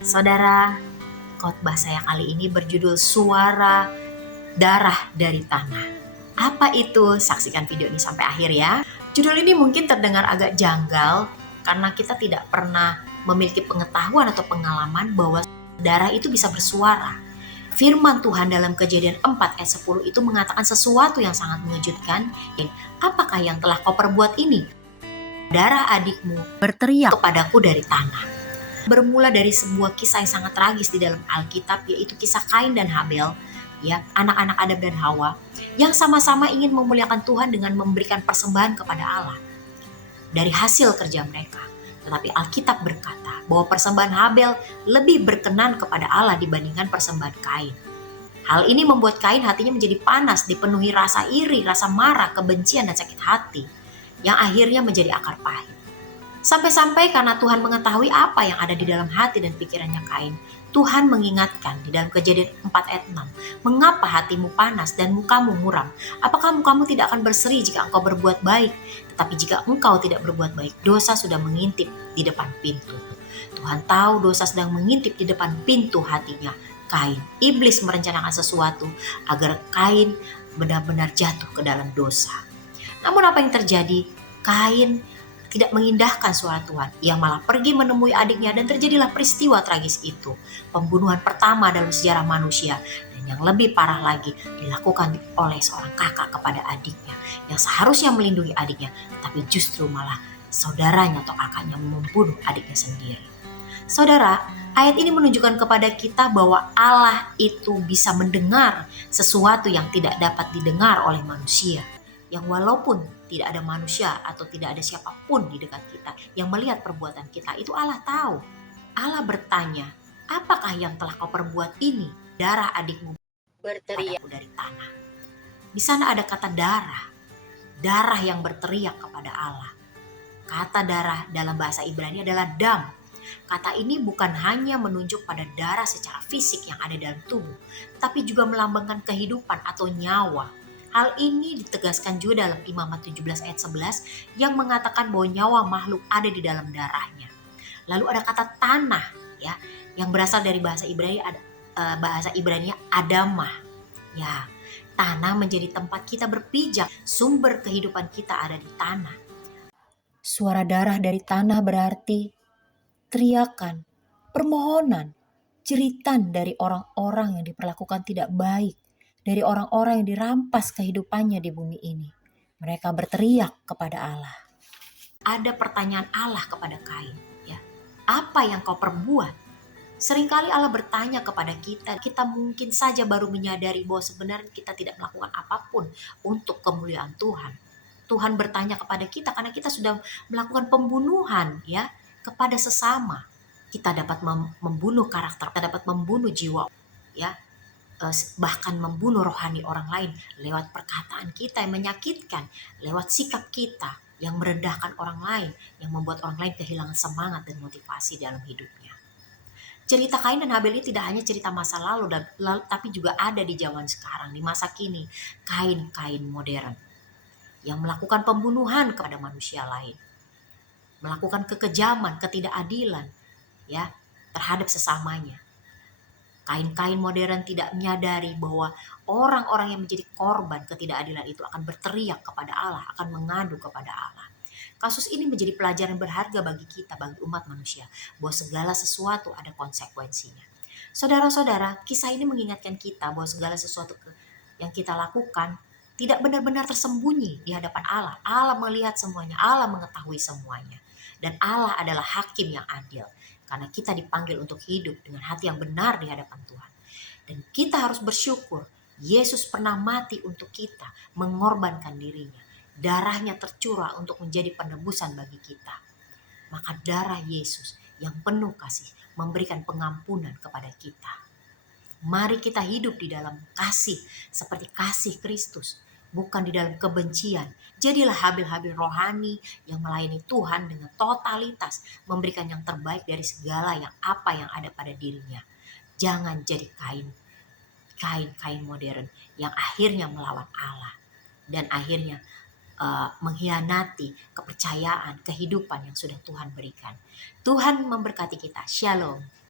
Saudara, khotbah saya kali ini berjudul Suara Darah dari Tanah. Apa itu? Saksikan video ini sampai akhir ya. Judul ini mungkin terdengar agak janggal karena kita tidak pernah memiliki pengetahuan atau pengalaman bahwa darah itu bisa bersuara. Firman Tuhan dalam Kejadian 4 ayat 10 itu mengatakan sesuatu yang sangat mengejutkan. Apakah yang telah kau perbuat ini? Darah adikmu berteriak kepadaku dari tanah. Bermula dari sebuah kisah yang sangat tragis di dalam Alkitab, yaitu kisah Kain dan Habel, ya, anak-anak Adam dan Hawa, yang sama-sama ingin memuliakan Tuhan dengan memberikan persembahan kepada Allah dari hasil kerja mereka. Tetapi Alkitab berkata bahwa persembahan Habel lebih berkenan kepada Allah dibandingkan persembahan Kain. Hal ini membuat Kain hatinya menjadi panas, dipenuhi rasa iri, rasa marah, kebencian, dan sakit hati, yang akhirnya menjadi akar pahit. Sampai-sampai karena Tuhan mengetahui apa yang ada di dalam hati dan pikirannya Kain, Tuhan mengingatkan di dalam Kejadian 4 ayat 6, mengapa hatimu panas dan mukamu muram? Apakah mukamu tidak akan berseri jika engkau berbuat baik? Tetapi jika engkau tidak berbuat baik, dosa sudah mengintip di depan pintu. Tuhan tahu dosa sedang mengintip di depan pintu hatinya Kain. Iblis merencanakan sesuatu agar Kain benar-benar jatuh ke dalam dosa. Namun apa yang terjadi? Kain tidak mengindahkan suara Tuhan. Ia malah pergi menemui adiknya dan terjadilah peristiwa tragis itu. Pembunuhan pertama dalam sejarah manusia. Dan yang lebih parah lagi dilakukan oleh seorang kakak kepada adiknya. Yang seharusnya melindungi adiknya. Tapi justru malah saudaranya atau kakaknya membunuh adiknya sendiri. Saudara, ayat ini menunjukkan kepada kita bahwa Allah itu bisa mendengar sesuatu yang tidak dapat didengar oleh manusia. Yang walaupun tidak ada manusia atau tidak ada siapapun di dekat kita yang melihat perbuatan kita, itu Allah tahu. Allah bertanya, apakah yang telah kau perbuat ini? Darah adikmu berteriak dari tanah. Di sana ada kata darah. Darah yang berteriak kepada Allah. Kata darah dalam bahasa Ibrani adalah dam. Kata ini bukan hanya menunjuk pada darah secara fisik yang ada dalam tubuh, tapi juga melambangkan kehidupan atau nyawa. Hal ini ditegaskan juga dalam Imamat 17 ayat 11 yang mengatakan bahwa nyawa makhluk ada di dalam darahnya. Lalu ada kata tanah, ya, yang berasal dari bahasa Ibrani Adamah. Ya, tanah menjadi tempat kita berpijak, sumber kehidupan kita ada di tanah. Suara darah dari tanah berarti teriakan, permohonan, jeritan dari orang-orang yang diperlakukan tidak baik, dari orang-orang yang dirampas kehidupannya di bumi ini. Mereka berteriak kepada Allah. Ada pertanyaan Allah kepada Kain, ya. Apa yang kau perbuat? Seringkali Allah bertanya kepada kita mungkin saja baru menyadari bahwa sebenarnya kita tidak melakukan apapun untuk kemuliaan Tuhan. Tuhan bertanya kepada kita karena kita sudah melakukan pembunuhan, ya, kepada sesama. Kita dapat membunuh karakter, kita dapat membunuh jiwa, ya, bahkan membunuh rohani orang lain lewat perkataan kita yang menyakitkan, lewat sikap kita yang merendahkan orang lain, yang membuat orang lain kehilangan semangat dan motivasi dalam hidupnya. Cerita Kain dan Habel ini tidak hanya cerita masa lalu, tapi juga ada di zaman sekarang, di masa kini. Kain modern yang melakukan pembunuhan kepada manusia lain, melakukan kekejaman, ketidakadilan, ya, terhadap sesamanya. Kain modern tidak menyadari bahwa orang-orang yang menjadi korban ketidakadilan itu akan berteriak kepada Allah, akan mengadu kepada Allah. Kasus ini menjadi pelajaran berharga bagi kita, bagi umat manusia, bahwa segala sesuatu ada konsekuensinya. Saudara-saudara, kisah ini mengingatkan kita bahwa segala sesuatu yang kita lakukan tidak benar-benar tersembunyi di hadapan Allah. Allah melihat semuanya, Allah mengetahui semuanya. Dan Allah adalah hakim yang adil. Karena kita dipanggil untuk hidup dengan hati yang benar di hadapan Tuhan. Dan kita harus bersyukur, Yesus pernah mati untuk kita, mengorbankan dirinya. Darahnya tercurah untuk menjadi penebusan bagi kita. Maka darah Yesus yang penuh kasih memberikan pengampunan kepada kita. Mari kita hidup di dalam kasih seperti kasih Kristus, bukan di dalam kebencian. Jadilah Habil-Habil rohani yang melayani Tuhan dengan totalitas, memberikan yang terbaik dari segala apa yang ada pada dirinya. Jangan jadi kain modern yang akhirnya melawan Allah dan akhirnya mengkhianati kepercayaan, kehidupan yang sudah Tuhan berikan. Tuhan memberkati kita. Shalom.